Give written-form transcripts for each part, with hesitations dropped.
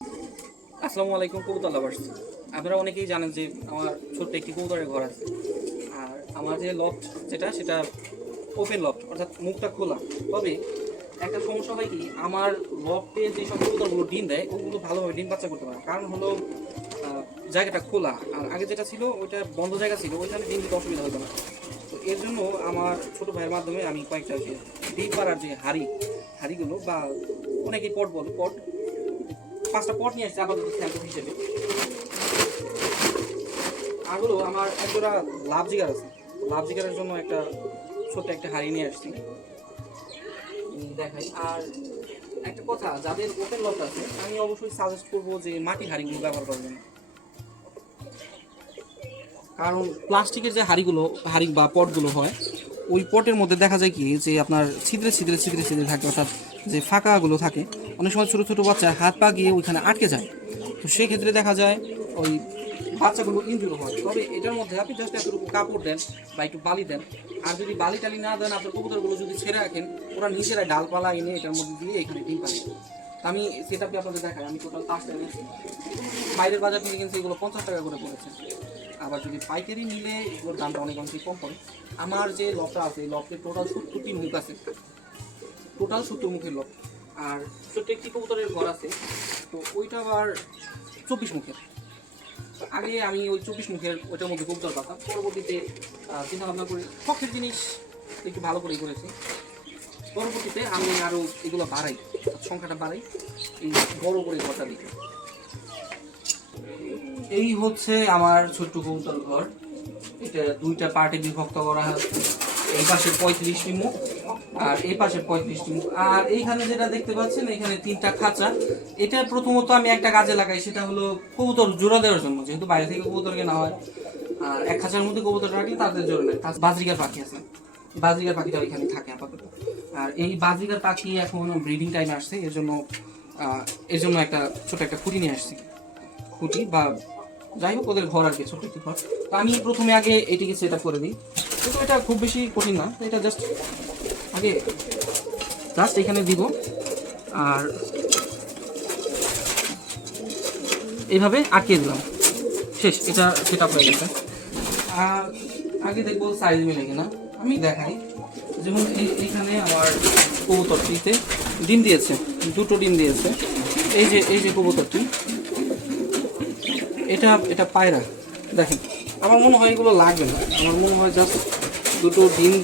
আসসালামু আলাইকুম কবুতর লাভার্স। আপনারা অনেকেই জানেন যে আমার ছোট্ট একটি কবুতরের ঘর আছে। আর আমার যে লফট সেটা ওপেন লফট, অর্থাৎ মুখটা খোলা। তবে একটা সমস্যা হয় কি, আমার লফটে যে সব কবুতরগুলো ডিম দেয় ওগুলো ভালোভাবে ডিম বাচ্চা করতে পারে না। কারণ হলো জায়গাটা খোলা, আর আগে যেটা ছিল ওইটা বন্ধ জায়গা ছিল, ওইখানে ডিম দিতে অসুবিধা হতো না। তো এর জন্য আমার ছোটো ভাইয়ের মাধ্যমে আমি কয়েকটা যে ডিম পাড়ার যে হাঁড়িগুলো বা অনেকেই পট বলে, পট 5টা পট নিয়ে আসছে আপাতত স্যাম্পল হিসেবে। আর হলো আমার একজোড়া লাভ জিগার আছে, লাভ জিগারের জন্য একটা ছোট্ট একটা হাঁড়ি নিয়ে আসছি, দেখাই। আর একটা কথা, যাদের ওপেন লফট আছে আমি অবশ্যই সাজেস্ট করবো যে মাটির হাঁড়িগুলো ব্যবহার করবেন। কারণ প্লাস্টিকের যে হাঁড়ি বা পটগুলো হয়, ওই পটের মধ্যে দেখা যায় কি যে আপনার ছিদ্রে ছিদ্রে ছিদ্রে ছিদ্রে থাকে, অর্থাৎ যে ফাঁকাগুলো থাকে, অনেক সময় ছোটো ছোটো বাচ্চা হাত পা গিয়ে ওইখানে আটকে যায়। তো সেক্ষেত্রে দেখা যায় ওই বাচ্চাগুলো ইনজুর হয়। তবে এটার মধ্যে আপনি জাস্ট এতটুকু কাপড় দেন বা একটু বালি দেন, আর যদি বালি টালি না দেন, আপনার কবুতরগুলো যদি ছেড়ে রাখেন, ওরা নিজেরাই ডালপালা এনে এটার মধ্যে দিয়ে এখানে ডিম পারে। আমি সেটা আপনাদের দেখাই। আমি টোটাল 5টা নিয়েছি, বাইরের বাজার থেকে কিন্তু এগুলো 50 টাকা করে পড়েছে। আবার যদি পাইকারি নিলে এগুলোর দামটা অনেক কম পড়ে। আমার যে লফটা আছে, এই লফটে টোটাল 70টি মুখ আছে, টোটাল 70 মুখের লফট। আর ছোট্ট একটি কবুতরের ঘর আছে, তো ওইটা আবার 24 মুখের। আগে আমি ওই 24 মুখের ওইটার মধ্যে কবুতর পাতাম, পরবর্তীতে চিন্তা ভাবনা করে শখের জিনিস একটু ভালো করেই করেছি। পরবর্তীতে আমি আরও এগুলো বাড়াই, সংখ্যাটা বাড়াই, এই বড় করে ঘরটা দিই। এই হচ্ছে আমার ছোট্ট কবুতর ঘর। এটা 2টা পার্টে বিভক্ত করা হয়েছে। এই পাশে 35টি মুখ আর এই পাশে 35টি মুখ। আর এইখানে যেটা দেখতে পাচ্ছেন, এখানে 3টা খাঁচা। এটা প্রথমত আমি একটা কাজে লাগাই, সেটা হলো কবুতর জোড়া দেওয়ার জন্য, যেহেতু বাইরে থেকে কবুতর কেনা হয়। আর এক খাঁচার মধ্যে কবুতর রাখলে তাদের জোড়া নেয়। বাজরিকার পাখি আছে, বাজরিকার পাখিটা এখানে থাকে আপাতত। আর এই বাজরিকার পাখি এখন ব্রিডিং টাইমে আসছে, এর জন্য একটা ছোট একটা খুঁটি নিয়ে আসছি, খুঁটি বা যাই হোক ওদের ঘর আর কি, ছোট একটি ঘর। তো আমি প্রথমে আগে এটিকে সেট আপ করে দিই, কিন্তু এটা খুব বেশি কঠিন না। এটা জাস্ট এখানে দিব, আর এইভাবে আটকে দিলাম, শেষ। এটা সেট আপ হয়ে গেছে। আর আগে দেখবো সাইজ মিলে কিনা, আমি দেখাই। যেমন এইখানে আমার কবুতরটিতে ডিম দিয়েছে, 2টো ডিম দিয়েছে। এই যে কবুতরটি, এটা পায়রা। দেখেন, আমার মনে হয় এগুলো লাগবে না। আমার মনে হয় জাস্ট 2টো ডিম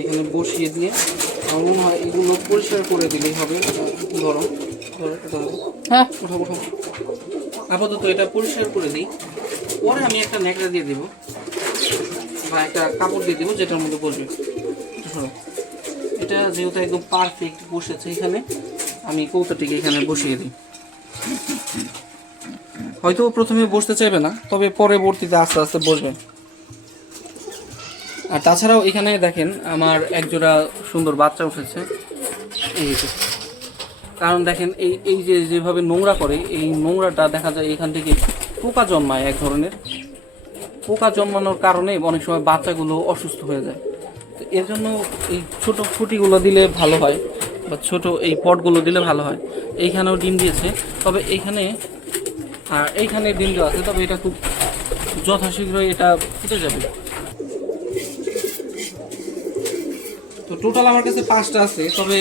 এখানে বসিয়ে দিয়ে আমার মনে হয় এগুলো পরিষ্কার করে দিলেই হবে। ধরো হ্যাঁ, ওঠাবো। আপাতত এটা পরিষ্কার করে দিই, পরে আমি একটা ন্যাকড়া দিয়ে দেবো বা একটা কাপড় দিয়ে দেবো যেটার মধ্যে বসবে। এটা যেহেতু একদম পারফেক্ট বসেছে, এখানে আমি কৌটাটিকে এখানে বসিয়ে দিই। হয়তো প্রথমে বসতে চাইবে না, তবে পরবর্তীতে আস্তে আস্তে বসবেন। আর তাছাড়াও এখানে দেখেন আমার একজোড়া সুন্দর বাচ্চা উঠেছে। কারণ দেখেন এই যেভাবে নোংরা করে, এই নোংরাটা দেখা যায় এখান থেকে পোকা জন্মায়। এক ধরনের পোকা জন্মানোর কারণে অনেক সময় বাচ্চাগুলো অসুস্থ হয়ে যায়। তো এর জন্য এই ছোট খুঁটিগুলো দিলে ভালো হয়, বা ছোট এই পটগুলো দিলে ভালো হয়। এইখানেও ডিম দিয়েছে, তবে এইখানে ডিম দেওয়া আছে, তবে এটা খুব যথাশীঘ্রই এটা ফুটে যাবে। তো টোটাল আমার কাছে 5টা আছে, তবে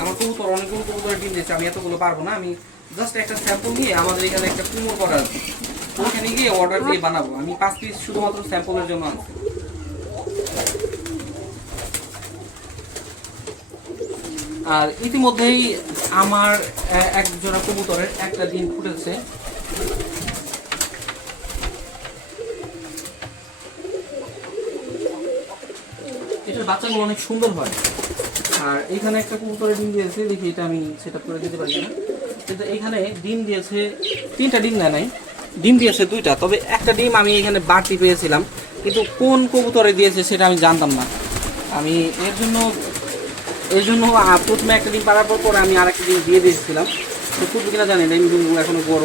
আমার কবুতর অনেকগুলো কবুতরের ডিম দিয়েছে, আমি এতগুলো পারবো না। আমি জাস্ট একটা স্যাম্পল নিয়ে, আমাদের এখানে একটা কুমোর করা আছে, ওখানে গিয়ে অর্ডার দিয়ে বানাবো। আমি 5 পিস শুধুমাত্র স্যাম্পলের জন্য আনছি। আর ইতিমধ্যেই আমার এক জোড়া কবুতরের একটা ডিম ফুটেছে। এটার বাচ্চাগুলো অনেক সুন্দর হয়। আর এখানে একটা কবুতরের ডিম দিয়েছে, দেখি এটা আমি সেট আপ করে দিতে পারি না। কিন্তু এখানে ডিম দিয়েছে 3টা, ডিম নাই, ডিম দিয়েছে 2টা। তবে একটা ডিম আমি এখানে বাড়তি পেয়েছিলাম, কিন্তু কোন কবুতরে দিয়েছে সেটা আমি জানতাম না। আমি এর জন্য প্রথমে একটা ডিম পাড়ার পরে আমি আরেকটা ডিম দিয়ে দিয়েছিলাম। তো ফুটবে কিনা জানি না, ডিমগুলো এখনো বড়।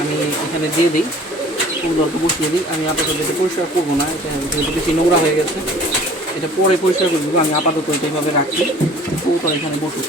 আমি এখানে দিয়ে দিই, কবুতরকে বসিয়ে দিই। আমি আপাতত এটা পরিষ্কার করবো না, এটা যেহেতু বেশি নোংরা হয়ে গেছে, এটা পরে পরিষ্কার করে দেবো। আমি আপাতত এইভাবে রাখছি, কবুতর এখানে বসুক।